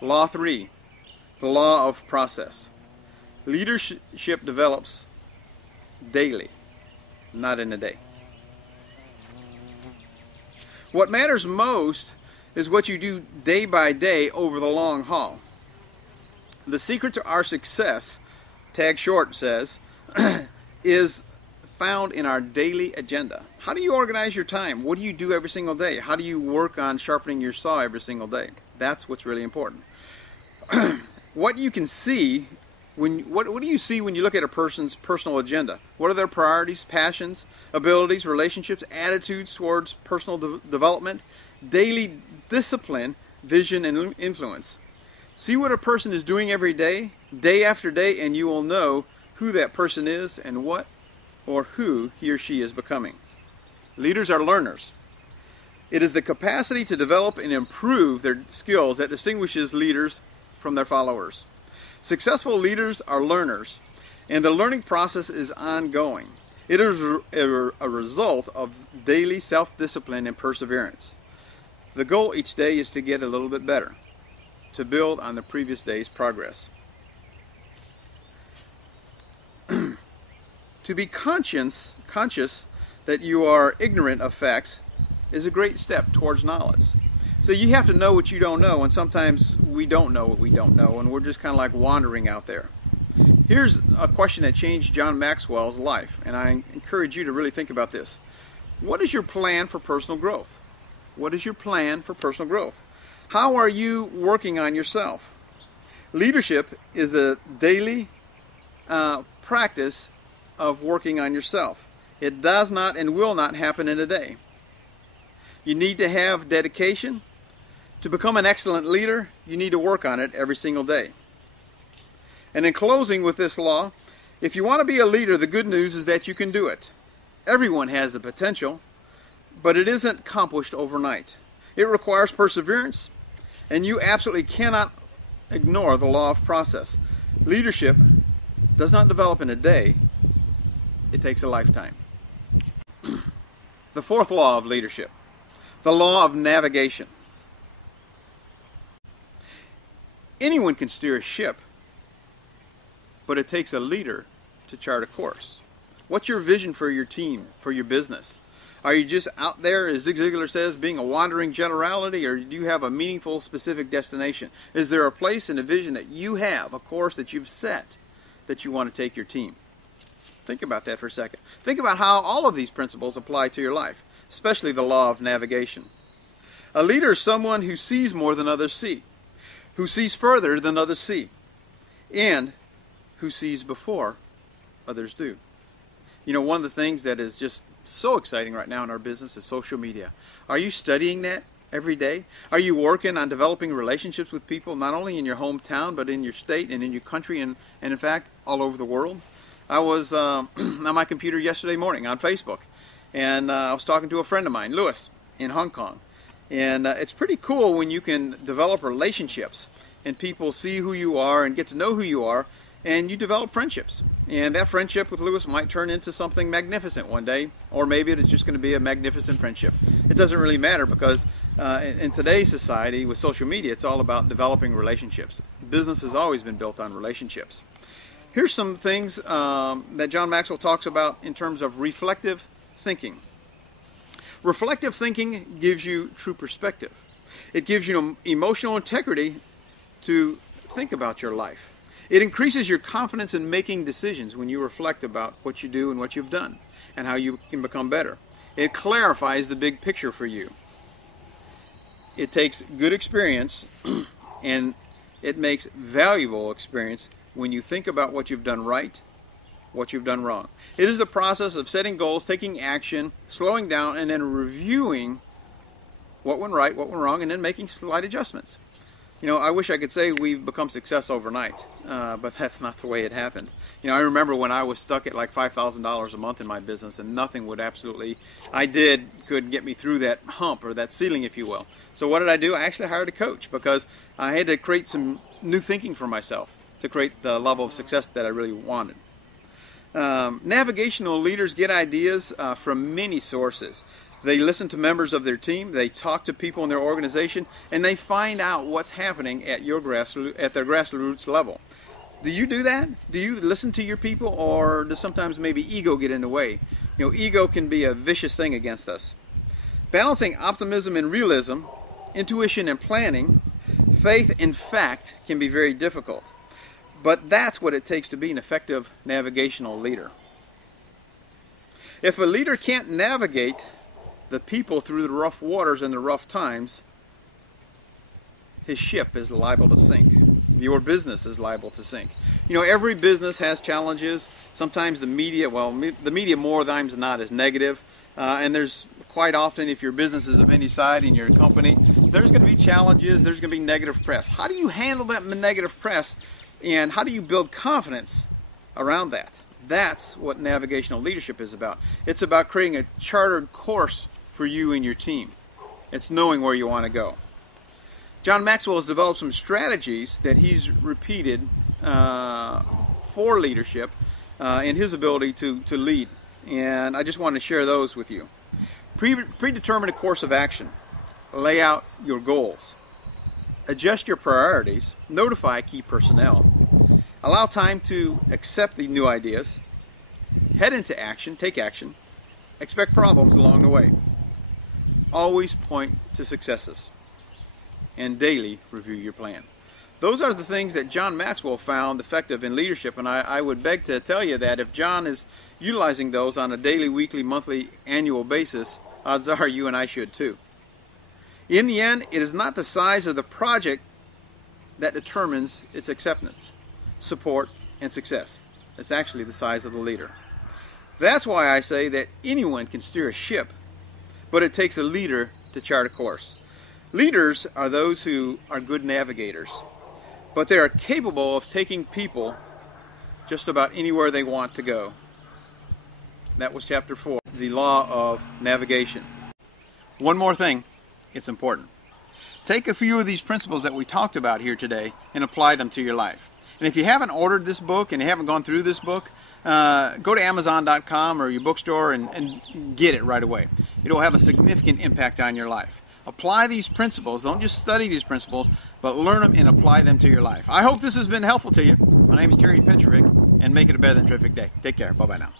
Law 3, the law of process. Leadership develops daily, not in a day. What matters most is what you do day by day over the long haul. The secret to our success, Tag Short says, is found in our daily agenda. How do you organize your time? What do you do every single day? How do you work on sharpening your saw every single day? That's what's really important. What you can see, what do you see when you look at a person's personal agenda? What are their priorities, passions, abilities, relationships, attitudes towards personal development, daily discipline, vision, and influence? See what a person is doing every day, day after day, and you will know who that person is and what or who he or she is becoming. Leaders are learners. It is the capacity to develop and improve their skills that distinguishes leaders from their followers. Successful leaders are learners, and the learning process is ongoing. It is a result of daily self-discipline and perseverance. The goal each day is to get a little bit better, to build on the previous day's progress. To be conscious that you are ignorant of facts is a great step towards knowledge. So you have to know what you don't know, and sometimes we don't know what we don't know, and we're just kind of like wandering out there. Here's a question that changed John Maxwell's life, and I encourage you to really think about this. What is your plan for personal growth? What is your plan for personal growth? How are you working on yourself? Leadership is the daily practice of working on yourself. It does not and will not happen in a day. You need to have dedication. To become an excellent leader, you need to work on it every single day. And in closing with this law, if you want to be a leader, the good news is that you can do it. Everyone has the potential, but it isn't accomplished overnight. It requires perseverance, and you absolutely cannot ignore the law of process. Leadership does not develop in a day. It takes a lifetime. The fourth law of leadership, the law of navigation. Anyone can steer a ship, but it takes a leader to chart a course. What's your vision for your team, for your business? Are you just out there, as Zig Ziglar says, being a wandering generality, or do you have a meaningful, specific destination? Is there a place and a vision that you have, a course that you've set, that you want to take your team? Think about that for a second. Think about how all of these principles apply to your life, especially the law of navigation. A leader is someone who sees more than others see, who sees further than others see, and who sees before others do. You know, one of the things that is just so exciting right now in our business is social media. Are you studying that every day? Are you working on developing relationships with people, not only in your hometown, but in your state and in your country, and in fact, all over the world? I was on my computer yesterday morning on Facebook, and I was talking to a friend of mine, Louis, in Hong Kong. And it's pretty cool when you can develop relationships and people see who you are and get to know who you are, and you develop friendships. And that friendship with Louis might turn into something magnificent one day, or maybe it's just going to be a magnificent friendship. It doesn't really matter, because in today's society with social media, it's all about developing relationships. Business has always been built on relationships. Here's some things that John Maxwell talks about in terms of reflective thinking. Reflective thinking gives you true perspective. It gives you emotional integrity to think about your life. It increases your confidence in making decisions when you reflect about what you do and what you've done and how you can become better. It clarifies the big picture for you. It takes good experience and it makes valuable experience when you think about what you've done right, what you've done wrong. It is the process of setting goals, taking action, slowing down, and then reviewing what went right, what went wrong, and then making slight adjustments. You know, I wish I could say we've become success overnight, but that's not the way it happened. You know, I remember when I was stuck at like $5,000 a month in my business, and nothing would could get me through that hump, or that ceiling, if you will. So what did I do? I actually hired a coach, because I had to create some new thinking for myself to create the level of success that I really wanted. Navigational leaders get ideas from many sources. They listen to members of their team, they talk to people in their organization, and they find out what's happening at their grassroots level. Do you do that? Do you listen to your people, or does sometimes maybe ego get in the way? You know, ego can be a vicious thing against us. Balancing optimism and realism, intuition and planning, faith and fact can be very difficult. But that's what it takes to be an effective navigational leader. If a leader can't navigate the people through the rough waters and the rough times, his ship is liable to sink. Your business is liable to sink. You know, every business has challenges. Sometimes the media, the media more times than not is negative. And there's quite often, if your business is of any side in your company, there's going to be challenges, there's going to be negative press. How do you handle that negative press, and how do you build confidence around that? That's what navigational leadership is about. It's about creating a chartered course for you and your team. It's knowing where you want to go. John Maxwell has developed some strategies that he's repeated for leadership in his ability to lead. And I just want to share those with you. Predetermine a course of action. Lay out your goals. Adjust your priorities. Notify key personnel. Allow time to accept the new ideas. Head into action. Take action. Expect problems along the way. Always point to successes. And daily review your plan. Those are the things that John Maxwell found effective in leadership, and I would beg to tell you that if John is utilizing those on a daily, weekly, monthly, annual basis, odds are you and I should too. In the end, it is not the size of the project that determines its acceptance, support, and success. It's actually the size of the leader. That's why I say that anyone can steer a ship, but it takes a leader to chart a course. Leaders are those who are good navigators, but they are capable of taking people just about anywhere they want to go. That was chapter 4, the law of navigation. One more thing, it's important. Take a few of these principles that we talked about here today and apply them to your life. And if you haven't ordered this book and you haven't gone through this book, go to Amazon.com or your bookstore and get it right away. It'll have a significant impact on your life. Apply these principles. Don't just study these principles, but learn them and apply them to your life. I hope this has been helpful to you. My name is Petrovick, and make it a better than terrific day. Take care. Bye-bye now.